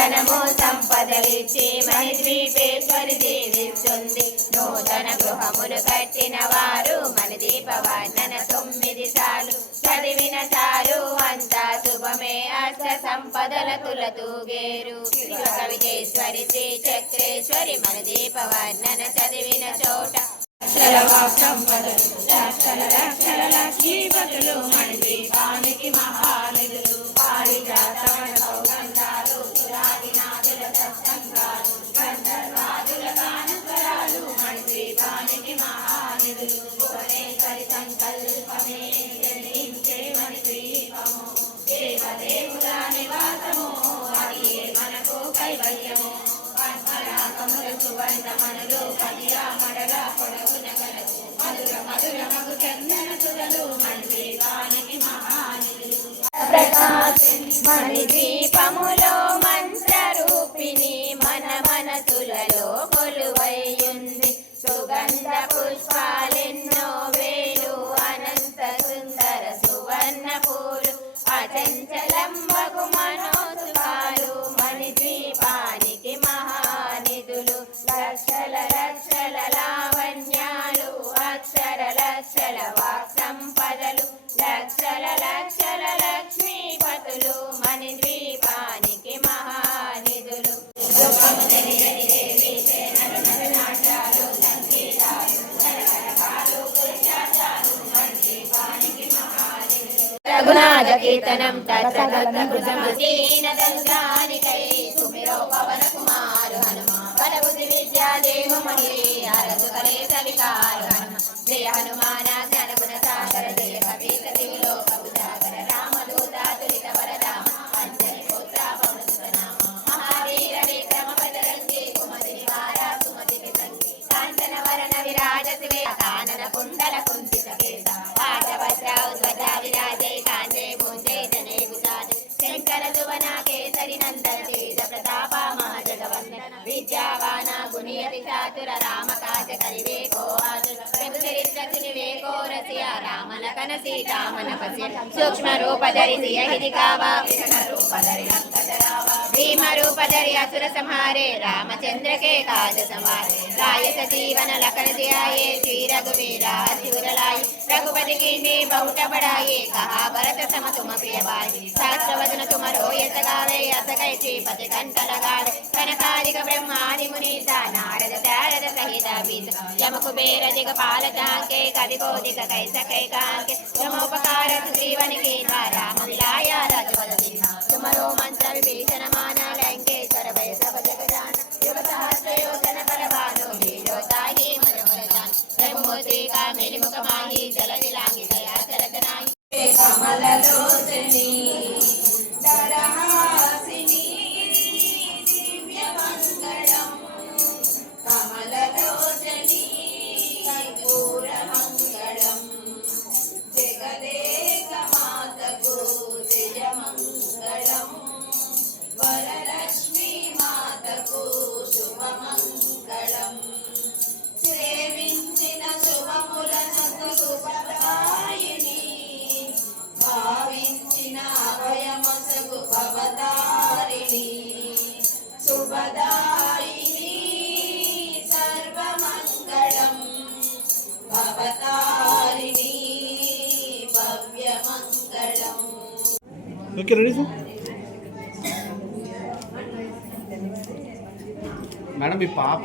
ధనము సంపదలిచ్చి మణిద్వీపేశ్వరి దీవిస్తుంది నూతన గృహములు కట్టిన వారు మణిదీపవర్ణన తొమ్మిది సార్లు. చదివిన చాలు అంతా శుభమే అర్థ సంపదల తులతూగేరు విజయేశ్వరి శ్రీ చక్రేశ్వరి మణిదీపవర్ణన చదివిన చోట. సంపదలు లక్షల లక్షల లక్ష్మీపతులు మణిదీపానికి పద్మరాగముల సువర్ణమనులు కదియా మడల పొడవున గలవు మధుర మధుర మగు చందన సురలు మణిదీపానికి ప్రకాశం మణి దీపములో రఘునాథ కీర్తనం తత్రగతీన దంగానికై సుమిరో పవన కుమారు హనుమ బలబుద్ధి విద్యా దేవమణి అరసు కలే సవికారు హనుమ జయ హనుమాన శంకర కేసరి నందన తేజ ప్రతాప మహాజగవందన విద్యావాన గుణియతి చాతుర రామ కాజ కరివే కో ఆతుర ప్రభు చరిత్ర తునివే కో రసియ రామ లకన సీతామన పసి సూక్ష్మ రూప ధరి హిది కావా రూప ధరి నంద भीमरूपधरि असुर संहारे रामचंद्र के काज संवारे राय सजीवन लखन ध्याये श्री रघुवीरा शिवरलाय रघुपति की बहुत बड़ाये कहा भरत सम तुम प्रिय भाई सहस्रवदन तुम रोयत गावे असकय श्रीपति कंठ लगावे कनकादिक ब्रह्मादि मुनीता नारद तारद सहित बीत यम कुबेर दिगपाल जाके कवि को दिग कैस कै कांके ब्रह्मोपकार सुग्रीवन की राम मिलाया కమలలోచని ఓకే రెడీ సార్ మేడం మీ పాప